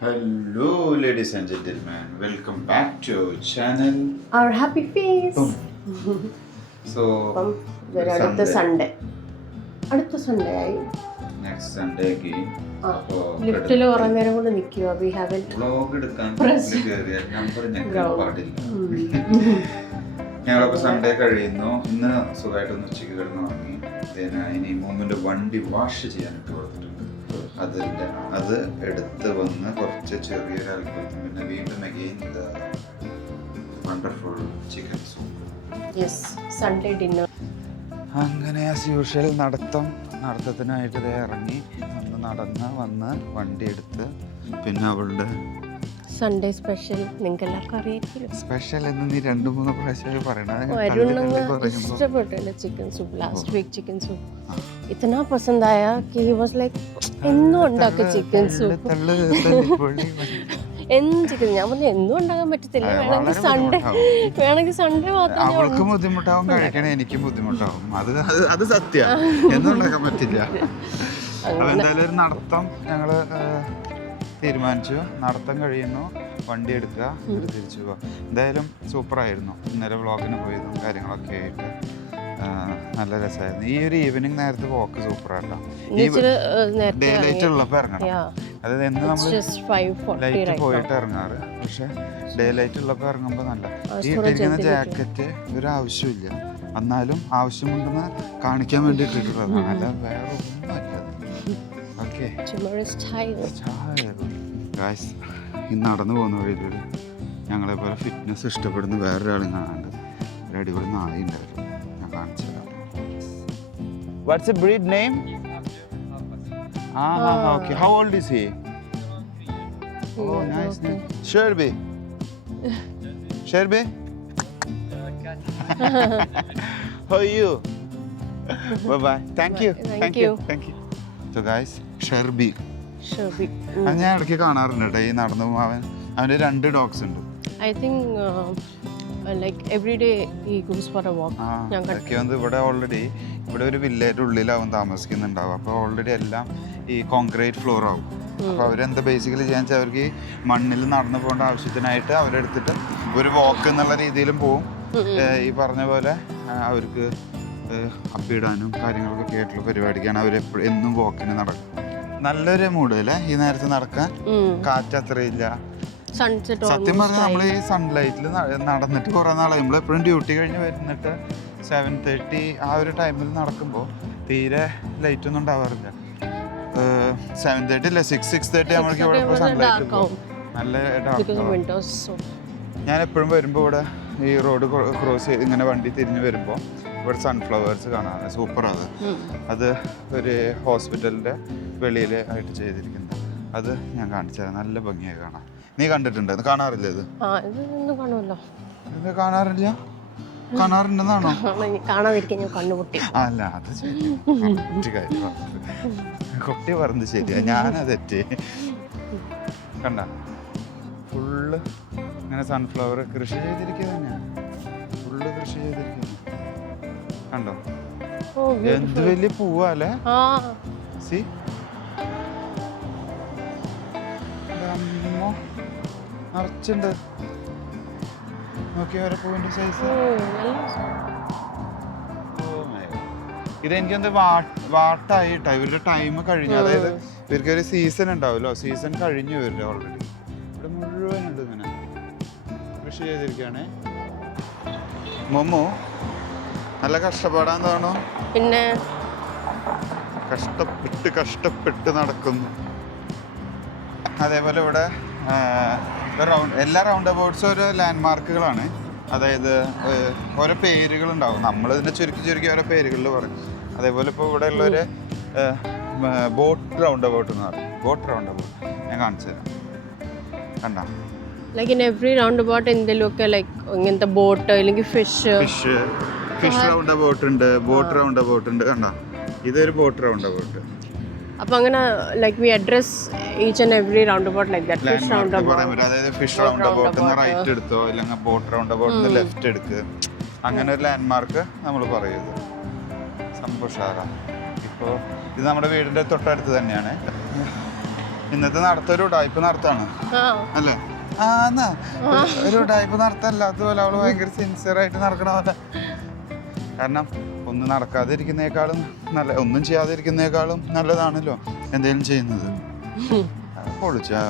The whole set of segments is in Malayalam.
Hello, ladies and gentlemen. Welcome back to our channel. Our happy face. So, അടുത്ത സൺഡേ ആയി. next Sunday again. ലിഫ്റ്റിൽ കുറെ നേരം കൊണ്ട് നിൽക്കുക. We haven't Vlog എടുക്കാൻ കയറിയ നമ്പർ ഞെക്കാൻ പാടില്ല. ഞങ്ങളപ്പോൾ സൺഡേ കഴിയുന്നു. ഇന്ന് സുഖമായിട്ടൊന്ന് ഉച്ചയ്ക്ക് കിടന്ന് ഉറങ്ങി. ഇനി മുമ്പിൻ്റെ വണ്ടി വാഷ് ചെയ്യാനൊക്കെ കൊടുത്തിട്ടുണ്ട്. അത് എടുത്ത് വന്ന് കുറച്ച് ചെറിയൊരു അൽപ്പത്തും പിന്നെ വീണ്ടും again wonderful chicken soup. Yes, Sunday dinner. അങ്ങനെ ആസ് യൂഷ്വൽ നടത്തത്തിനായിട്ട് ഇറങ്ങി ഒന്ന് നടന്ന് വന്ന് വണ്ടി എടുത്ത് പിന്നെ അവളുടെ സൺഡേ സ്പെഷ്യൽ നിങ്ങൾക്ക് എല്ലാവർക്കും അറിയായിരിക്കും. സ്പെഷ്യൽ എന്ന് നീ 2-3 പ്രാവശ്യം പറയണത്. ഇഷ്ടപ്പെട്ടില്ല chicken soup. Last week chicken soup ഇतना पसंद आया कि he was like എന്നും ഉണ്ടാക്കുക ചിക്കൻ സൂപ്പ്. എന്നും ചിക്കൻ. ഞാൻ പറഞ്ഞു എന്നും ഉണ്ടാക്കാൻ പറ്റത്തില്ല, വേണമെങ്കിൽ സൺഡേ മാത്രം. അവൾക്ക് ബുദ്ധിമുട്ടാവും, കഴിക്കണേ എനിക്കും ബുദ്ധിമുട്ടാവും. അത് സത്യം, എന്നും ഉണ്ടാക്കാൻ പറ്റില്ല. അപ്പൊ എന്തായാലും ഒരു നടത്തം ഞങ്ങള് തീരുമാനിച്ചു. നടത്തം കഴിയുന്നു, വണ്ടി എടുക്കുക, തിരിച്ചു പോവാം. എന്തായാലും സൂപ്പറായിരുന്നു. ഇന്നലെ വ്ളോഗിന് പോയതും കാര്യങ്ങളൊക്കെ ആയിട്ട് നല്ല രസമായിരുന്നു. ഈ ഒരു ഈവനിങ് നേരത്തെ പോക്ക് സൂപ്പറാട്ടോ. ഈ ഡേ ലൈറ്റ് ഉള്ളപ്പോൾ ഇറങ്ങണം. അതായത് എന്ന് നമ്മൾ ലൈറ്റ് പോയിട്ട് ഇറങ്ങാറ്, പക്ഷെ ഡേ ലൈറ്റ് ഉള്ളപ്പോൾ ഇറങ്ങുമ്പോൾ നല്ല. ഈ ഇട്ടിരിക്കുന്ന ജാക്കറ്റ് ഒരു ആവശ്യമില്ല, എന്നാലും ആവശ്യമുണ്ടെന്ന് കാണിക്കാൻ വേണ്ടി ഇട്ടിട്ടുള്ളതാണ്, അല്ല വേറെ ഒന്നുമല്ല. ഓക്കെ ഗായ്സ്, ഈ നടന്നു പോകുന്ന വഴിയിൽ ഞങ്ങളെ പോലെ ഫിറ്റ്നസ് ഇഷ്ടപ്പെടുന്ന വേറൊരാളും കാണാണ്ട് ഒരു അടിപൊളി നായി ഉണ്ടായിരുന്നു. ഞാൻ കാണിച്ചു തരാം. What's a breed name? Okay. How old is he? Oh, nice name. Sherby. Sherby? How are you? Bye-bye. Thank you. So guys, Sherby. അത് ഞാൻ ഇടയ്ക്ക് കാണാറുണ്ട് കേട്ടോ. ഈ നടന്നു പോകാൻ അവൻ്റെ 2 ഡോഗ്സ് ഉണ്ട്. I think like every day he goes for a walk. അതൊക്കെ വന്ന് ഇവിടെ ഒരു വില്ലേജ് ഉള്ളിലാവും താമസിക്കുന്നുണ്ടാവും. അപ്പോൾ ഓൾറെഡി എല്ലാം ഈ കോൺക്രീറ്റ് ഫ്ലോർ ആവും. അപ്പോൾ അവരെന്താ ബേസിക്കലി ചെയ്യാൻ വെച്ചാൽ അവർക്ക് ഈ മണ്ണിൽ നടന്നു പോകേണ്ട ആവശ്യത്തിനായിട്ട് അവരെടുത്തിട്ട് ഒരു വാക്ക് എന്നുള്ള രീതിയിലും പോവും. ഈ പറഞ്ഞ പോലെ അവർക്ക് അപ്പിടാനും കാര്യങ്ങളൊക്കെ ആയിട്ടുള്ള പരിപാടിക്കാണ് അവർ എന്നും വാക്കിന് നടക്കും. നല്ലൊരു മൂഡ് അല്ലേ ഈ നേരത്ത് നടക്കാൻ. കാറ്റ് അത്രയില്ല. സത്യം പറഞ്ഞാൽ നമ്മൾ ഈ സൺലൈറ്റിൽ നടന്നിട്ട് കുറേ നാളായി. നമ്മളെപ്പോഴും ഡ്യൂട്ടി കഴിഞ്ഞ് വരുന്നിട്ട് 7:30 ആ ഒരു ടൈമിൽ നടക്കുമ്പോൾ തീരെ ലൈറ്റ് ഒന്നും ഉണ്ടാവാറില്ല. 7:30 അല്ല 6:30 നമ്മൾക്ക് ഇവിടെ ഇപ്പോൾ സൺലൈറ്റ് പോകും. നല്ല ഡാർക്ക്. ഞാൻ എപ്പോഴും വരുമ്പോൾ ഇവിടെ ഈ റോഡ് ക്രോസ് ചെയ്ത് ഇങ്ങനെ വണ്ടി തിരിഞ്ഞ് വരുമ്പോൾ ഇവിടെ സൺഫ്ലവേഴ്സ് കാണാൻ സൂപ്പറാണ്. അത് ഒരു ഹോസ്പിറ്റലിൻ്റെ വെളിയിൽ ആയിട്ട് ചെയ്തിരിക്കുന്നത്. അത് ഞാൻ കാണിച്ചു തരാം. നല്ല ഭംഗിയായി കാണാം. നീ കണ്ടിട്ടുണ്ട്? ഇത് കാണാറില്ല? ഇത് കാണാറില്ല? കാണാറുണ്ടെന്നാണോ? അല്ല, അത് ശരി. കുട്ടി പറഞ്ഞത് ശരിയാ, ഞാനതെറ്റ്. കണ്ട ഫുള്ള് ഇങ്ങനെ സൺഫ്ലവർ കൃഷി ചെയ്തിരിക്കുക തന്നെയാണ്. ഫുള്ള് കൃഷി ചെയ്തിരിക്കുന്നു. കണ്ടോ എന്ത് വലിയ പൂവാല്ലേ. സി നിറച്ചുണ്ട്. നോക്കി ഓരോ പൂവിന്റെ സൈസ്. ഇതെനിക്കെന്ത് വാട്ടായിട്ടാ. ഇവരുടെ ടൈം കഴിഞ്ഞു. അതായത് ഇവർക്ക് ഒരു സീസൺ ഉണ്ടാവുമല്ലോ, സീസൺ കഴിഞ്ഞു ഇവരുടെ ഓൾറെഡി. ഇവിടെ മുഴുവനുണ്ട് ഇങ്ങനെ കൃഷി ചെയ്തിരിക്കുകയാണേ. മൊമ്മു നല്ല കഷ്ടപ്പാടാന്ന് തോന്നണു. പിന്നെ കഷ്ടപ്പെട്ട് നടക്കുന്നു. അതേപോലെ ഇവിടെ എല്ലാ റൗണ്ട് അബൌട്ട്സും ഓരോ ലാൻഡ് മാർക്കുകളാണ്. അതായത് ഓരോ പേരുകളുണ്ടാവും. നമ്മളിതിനെ ചുരുക്കി ഓരോ പേരുകളിൽ പറയും. അതേപോലെ ഇപ്പോൾ ഇവിടെ ഉള്ളൊരു ബോട്ട് റൗണ്ട് അബൌട്ട് എന്ന് പറയും. ബോട്ട് റൗണ്ട് അബൌട്ട് ഞാൻ കാണിച്ചു തരാം. കണ്ടോ? like in every roundabout എന്തെങ്കിലുമൊക്കെ ലൈക്ക് ഇങ്ങനത്തെ ബോട്ട് അല്ലെങ്കിൽ ഫിഷ് റൗണ്ട് അബൌട്ട് ഉണ്ട്, ബോട്ട് റൗണ്ട് അബൌട്ട് ഉണ്ട്. കണ്ടോ? ഇതൊരു ബോട്ട് റൗണ്ട് അബൌട്ട്. അപ്പോൾ അങ്ങനെ like we address each and every round about like that. Fish round about, അതായത് ഫിഷ് റൗണ്ട് അബൌട്ട് റൈറ്റ് എടുത്തോ, ഇല്ലെങ്കിൽ ബോട്ട് റൗണ്ട് അബൌട്ട് ലെഫ്റ്റ് എടുക്കുക. അങ്ങനെ ഒരു ലാൻഡ് മാർക്ക് നമ്മൾ പറയുന്നത്. സംഭവം ഉഷാറാണ്. ഇപ്പോൾ ഇത് നമ്മുടെ വീടിൻ്റെ തൊട്ടടുത്ത് തന്നെയാണ്. ഇന്നത്തെ നടത്തൊരു ഉടായ്പ നടത്താണ് അല്ലേ? ആ എന്നാ ഒരു ഉടായ്പ നടത്തല്ലാത്തതുപോലെ അവള് ഭയങ്കര സിൻസിയർ ആയിട്ട് നടക്കണ പോലെ. കാരണം ഒന്നും നടക്കാതിരിക്കുന്നേക്കാളും ഒന്നും ചെയ്യാതിരിക്കുന്നേക്കാളും നല്ലതാണല്ലോ എന്തെങ്കിലും ചെയ്യുന്നത്. പൊളിച്ചാ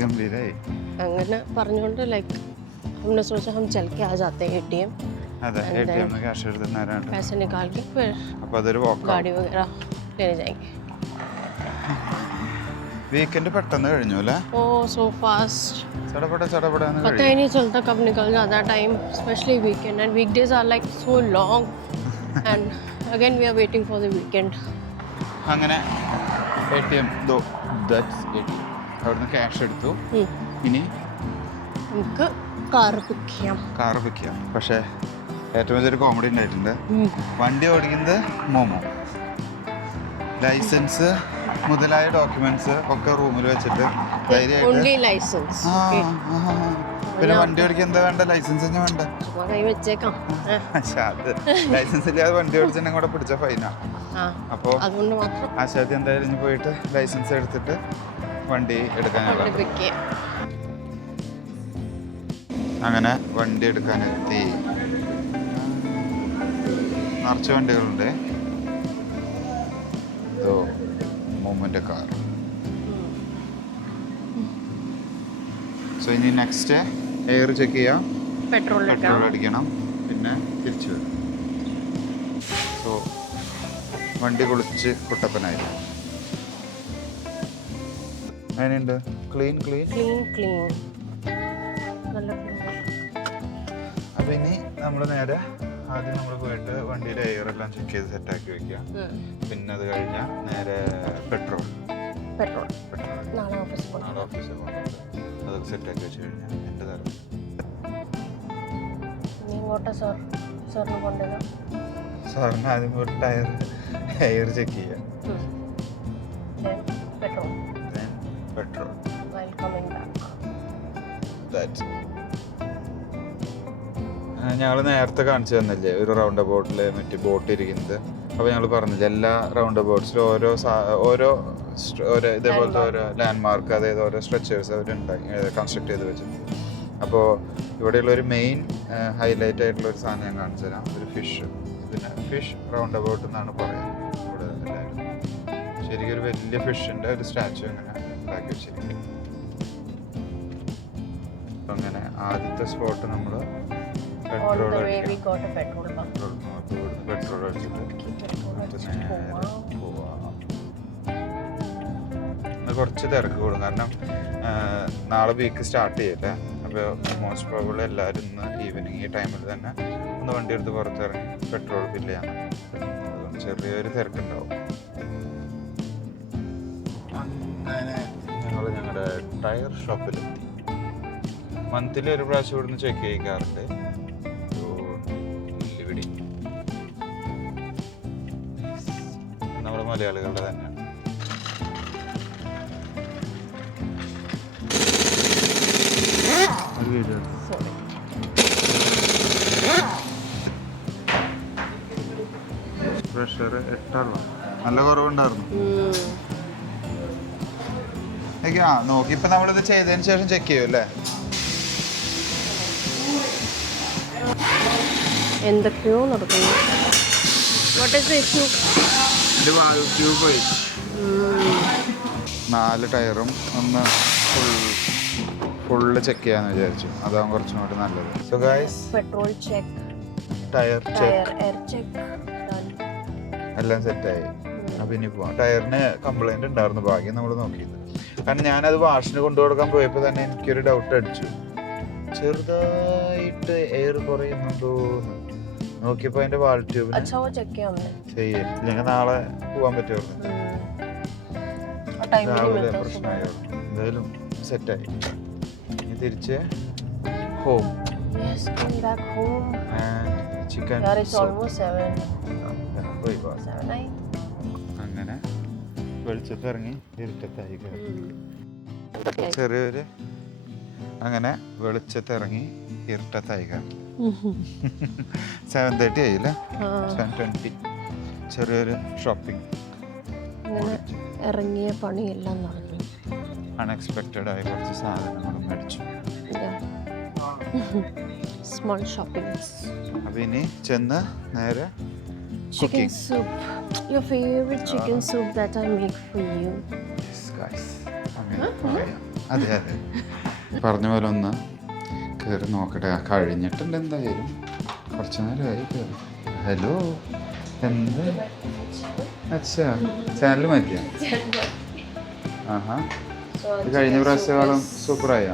ഗംഭീരായി. അങ്ങനെ പറഞ്ഞുകൊണ്ട് ലൈക്ക് हमने सोचा हम चल के आ जाते हैं ATM. അതെ, ATM ക്യാഷ് എടുത്ത് നേരാണ്. पैसे निकाल के फिर അപ്പോൾ അതൊരു गाड़ी वगैरह लेने जाएंगे. വീക്കെൻഡ് പെട്ടെന്ന് കഴിഞ്ഞു അല്ലേ? ओ सो फास्ट. ചടപടാന്ന് पता ही नहीं चलता कब निकल जाता है time, specially weekend and weekdays are like so long and again we are waiting for the weekend. അങ്ങനെ ATM അവിടുന്ന് ക്യാഷ് എടുത്തു. ഇനി നമുക്ക് കാറ് പിക്ക് ചെയ്യാം. പക്ഷേ ഏറ്റവും വലിയൊരു കോമഡി ഉണ്ടായിട്ടുണ്ട്. വണ്ടി ഓടിക്കുന്നത് മോമോ, ലൈസൻസ് മുതലായ ഡോക്യുമെന്റ്സ് ഒക്കെ റൂമിൽ വെച്ചിട്ട് ധൈര്യമായിട്ട്. ലൈസൻസ് പിന്നെ വണ്ടി ഓടിക്കാൻ എന്താ വേണ്ട? ലൈസൻസ് തന്നെ വേണ്ട. കൈ വെച്ചേക്കാം. അത് ലൈസൻസ് ഇല്ലാതെ വണ്ടി ഓടിച്ചിട്ടുണ്ടെങ്കിൽ കൂടെ പിടിച്ച ഫൈനാ. അപ്പോൾ അതുകൊണ്ട് മാത്രം ആശാദി എന്തായാലും ഇനി പോയിട്ട് ലൈസൻസ് എടുത്തിട്ട് വണ്ടി എടുക്കാനുള്ള. അങ്ങനെ വണ്ടി എടുക്കാനെത്തി. നിറച്ച് വണ്ടികളുണ്ട്. ഇതോ മൂവ്മെന്റ് കാർ. സോ ഇനി നെക്സ്റ്റ് എയർ ചെക്ക് ചെയ്യാം, പെട്രോൾ അടിക്കണം, പിന്നെ തിരിച്ചു വരും. സോ വണ്ടി കുളിച്ച് കുട്ടപ്പനായി. അതിനുണ്ട് ക്ലീൻ. അപ്പൊ ഇനി നമ്മൾ നേരെ ആദ്യം നമ്മൾ പോയിട്ട് വണ്ടിയുടെ എയർ എല്ലാം ചെക്ക് ചെയ്ത് സെറ്റാക്കി വെക്കുക. പിന്നെ അത് കഴിഞ്ഞാൽ നേരെ പെട്രോൾ നാളെ ഓഫീസിൽ പോകുന്നുണ്ട്. അതൊക്കെ സെറ്റാക്കി വെച്ച് കഴിഞ്ഞാൽ എൻ്റെ തരം സാറിന് ആദ്യം ഒരു ടയർ എയർ ചെക്ക് ചെയ്യാം. പെട്രോൾ ഞങ്ങൾ നേരത്തെ കാണിച്ചു തന്നില്ലേ ഒരു റൗണ്ട് അബൌട്ടിൽ മറ്റേ ബോട്ട് ഇരിക്കുന്നത്. അപ്പോൾ ഞങ്ങൾ പറഞ്ഞില്ലേ എല്ലാ റൗണ്ട് അബൌട്ട്സിലും ഓരോ ഇതേപോലത്തെ ഓരോ ലാൻഡ് മാർക്ക്, അതായത് ഓരോ സ്ട്രക്ചേഴ്സ് അവരുണ്ടാക്കി കൺസ്ട്രക്ട് ചെയ്ത് വെച്ചിട്ടുണ്ട്. അപ്പോൾ ഇവിടെയുള്ള ഒരു മെയിൻ ഹൈലൈറ്റ് ആയിട്ടുള്ള ഒരു സാധനം ഞാൻ കാണിച്ചു തരാം. ഒരു ഫിഷ്. ഇതിന് ഫിഷ് റൗണ്ട് അബൌട്ട് എന്നാണ് പറയുന്നത് ഇവിടെ എല്ലാവരും. ശരിക്കും ഒരു വലിയ ഫിഷിൻ്റെ ഒരു സ്റ്റാച്ചു ഇങ്ങനെ ഉണ്ടാക്കി വെച്ചിരിക്കും. അങ്ങനെ ആദ്യത്തെ സ്പോട്ട് നമ്മൾ പെട്രോൾ അടിച്ചിട്ട് കുറച്ച് തിരക്ക് കൂടും. കാരണം നാളെ വീക്ക് സ്റ്റാർട്ട് ചെയ്യല്ലേ. അപ്പോൾ മോസ്റ്റ് പ്രോബബ്ലി എല്ലാവരും ഇന്ന് ഈവനിങ് ഈ ടൈമിൽ തന്നെ ഒന്ന് വണ്ടി എടുത്ത് പുറത്തിറങ്ങി പെട്രോൾ ഫില്ല് ചെയ്യാൻ. അതുകൊണ്ട് ചെറിയൊരു തിരക്കുണ്ടാവും. അങ്ങനെ ഞങ്ങൾ ഞങ്ങളുടെ ടയർ ഷോപ്പിലെത്തി. മന്ത്ലി ഒരു പ്രാവശ്യം ഇവിടുന്ന് ചെക്ക് ചെയ്യിക്കാറുണ്ട്. നമ്മുടെ മലയാളികളുടെ തന്നെയാണ്. പ്രഷർ 8 നല്ല കുറവുണ്ടായിരുന്നു. നോക്കി ഇപ്പൊ നമ്മളിത് ചെയ്തതിന് ശേഷം ചെക്ക് ചെയ്യും അല്ലേ? എന്തൊക്കെയോ നടക്കുന്നു. ഇത് വാൽവ് ട്യൂബ് പോയി. 4 ടയറും ഒന്ന് ഫുള്ള് ചെക്ക് ചെയ്യാന്ന് വിചാരിച്ചു. അതാവും കുറച്ചും കൂടി നല്ലത്. So guys, petrol check, tyre check, air check എല്ലാം സെറ്റായി. അപ്പം ഇനി പോവാം. ടയറിന് കംപ്ലൈൻറ്റ് ഉണ്ടായിരുന്നു, ഭാഗ്യം നമ്മൾ നോക്കിയത്. കാരണം ഞാനത് വാഷിന് കൊണ്ടുകൊടുക്കാൻ പോയപ്പോൾ തന്നെ എനിക്കൊരു ഡൗട്ട് അടിച്ചു, ചെറുതായിട്ട് എയർ കുറയുന്നുണ്ടോന്ന്. നോക്കിയപ്പോൾ അതിൻ്റെ വാൾ ട്യൂബിന് ചെയ്യേ ഇല്ലെങ്കിൽ നാളെ പോകാൻ പറ്റുമായിരുന്നു. രാവിലെ പ്രശ്നമായിരുന്നു. എന്തായാലും സെറ്റായി. ഇനി തിരിച്ച് ഹോം. ചിക്കൻ അങ്ങനെ വെളിച്ചത്തിറങ്ങി ഇരുട്ടത്തായി ചെറിയൊരു അങ്ങനെ വെളിച്ചത്തിറങ്ങി ഇരുട്ടത്തായി 7:30 ആയില്ലേ? 7:20. ചെറിയൊരു ഷോപ്പിംഗ്. ഇറങ്ങിയ പണിയെല്ലാം നടന്നു. അൺഎക്സ്പെക്റ്റഡ് ആയ കുറച്ച് സാധനങ്ങളും മേടിച്ചു. Small shoppings. അപ്പോൾ ഇനി ചെന്ന് നേരെ Chicken soup. Your favorite chicken soup that I make for you. അങ്ങനെ പറയാം. അതെ അതെ, പറഞ്ഞ പോലെ ഒന്ന് കയറി നോക്കട്ടെ. കഴിഞ്ഞിട്ടുണ്ട് എന്തായാലും, കുറച്ച് നേരമായി കയറി. ഹലോ, എന്ത് അച്ഛാ ചാനൽ മാറ്റിയാ? ആഹാ, ഇത് കഴിഞ്ഞ പ്രാവശ്യകാലം സൂപ്പറായ.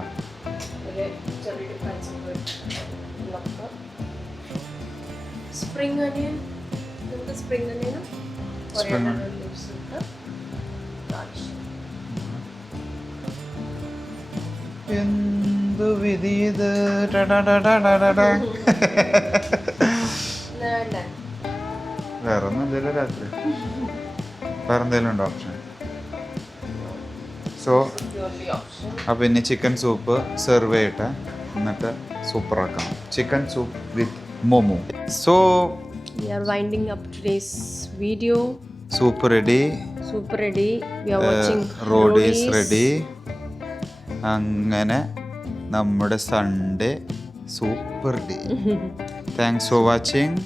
Spring onion. Spring onion. Coriander leaves. എന്തു വിധി ഇത്. വേറെ ഒന്നും ഇല്ലല്ലോ രാത്രി. വേറെ എന്തെങ്കിലും ഉണ്ടോ ഓപ്ഷൻ? സോ അപ്പം ഇനി ചിക്കൻ സൂപ്പ് സെർവ് ചെയ്യട്ടെ, എന്നിട്ട് സൂപ്പറാക്കാം. Chicken soup with momo. So We are winding up today's video. Soup ready, Soup ready. We are watching road is Roadies. Ready. അങ്ങനെ നമ്മുടെ Sunday super day. Thanks for watching.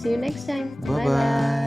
See you next time. Bye bye.